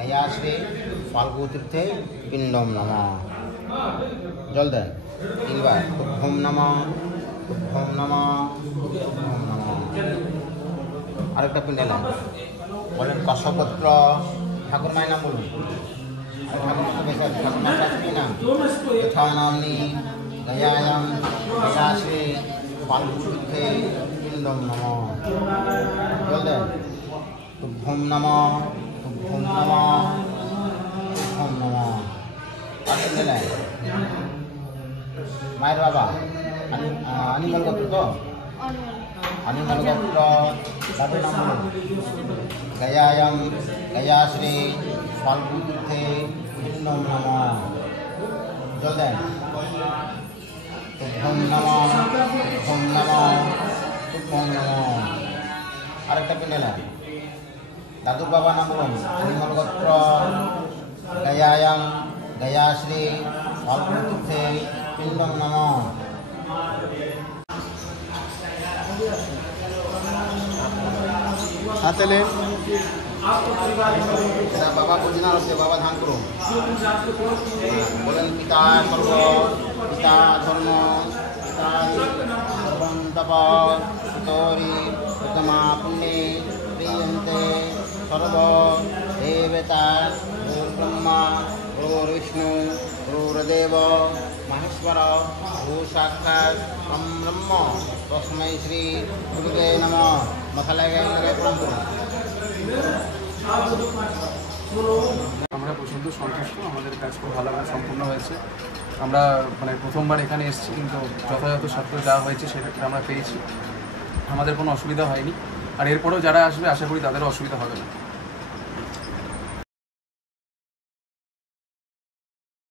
गयाश्री फाल्गुतीर्थे पिंडम नमः जल दें 3 बार तुभ्यम नमः तुभ्यम नमः तुभ्यम नमः আরেকটা পিণ্ডে নেন বলেন কশ্যপত্র ঠাকুর মায়ের নাম বলুন ঠাকুর মায়ের কি নাম যথা নামনি গয়ায়াম গয়াশ্রী ফাল্গুতীর্থে পিণ্ডম নমঃ জল দেন তুভ্যম নমঃ তুভ্যম নমঃ তুভ্যম নমঃ আর পিণ্ডে নেন মায়ের বাবা আনিমল গোত্র তো अनिमल गोत्र दादू नाम बोलो गयायाम गयाश्री फाल्गुतीर्थे पिंडम नमः जल दें तुभ्यम नमः तुभ्यम नमः तुभ्यम नमः आरेकटा पिंडे नेन दादू बाबा नाम बोलुन अनिमल गोत्र गयायाम गयाश्री फाल्गुतीर्थे पिंडम नमः हाथे लें बाबा को जिना रखते बाबा ध्यान करो बोलें पिता स्वर्ग पिता धर्म पिता सर्वं तप पितोरी उत्तमा पुण्ये प्रियन्ते सर्व देवता गुरुब्रह्मा गुरुविष्णु गुरुदेव महेश्वर भू साक्षात् ब्रह्म तस्मै श्री गुरुवे नमः माथा लागाय प्रणाम করুন আমরা প্রচণ্ড সন্তুষ্ট আমাদের কাজ খুব ভালোভাবে সম্পূর্ণ হয়েছে আমরা মানে প্রথমবার এখানে এসেছি কিন্তু যথাযথ ছাত্র দেওয়া হয়েছে সেটা আমরা পেয়েছি আমাদের কোনো অসুবিধা হয়নি আর এরপরেও যারা আসবে আশা করি তাদেরও অসুবিধা হবে না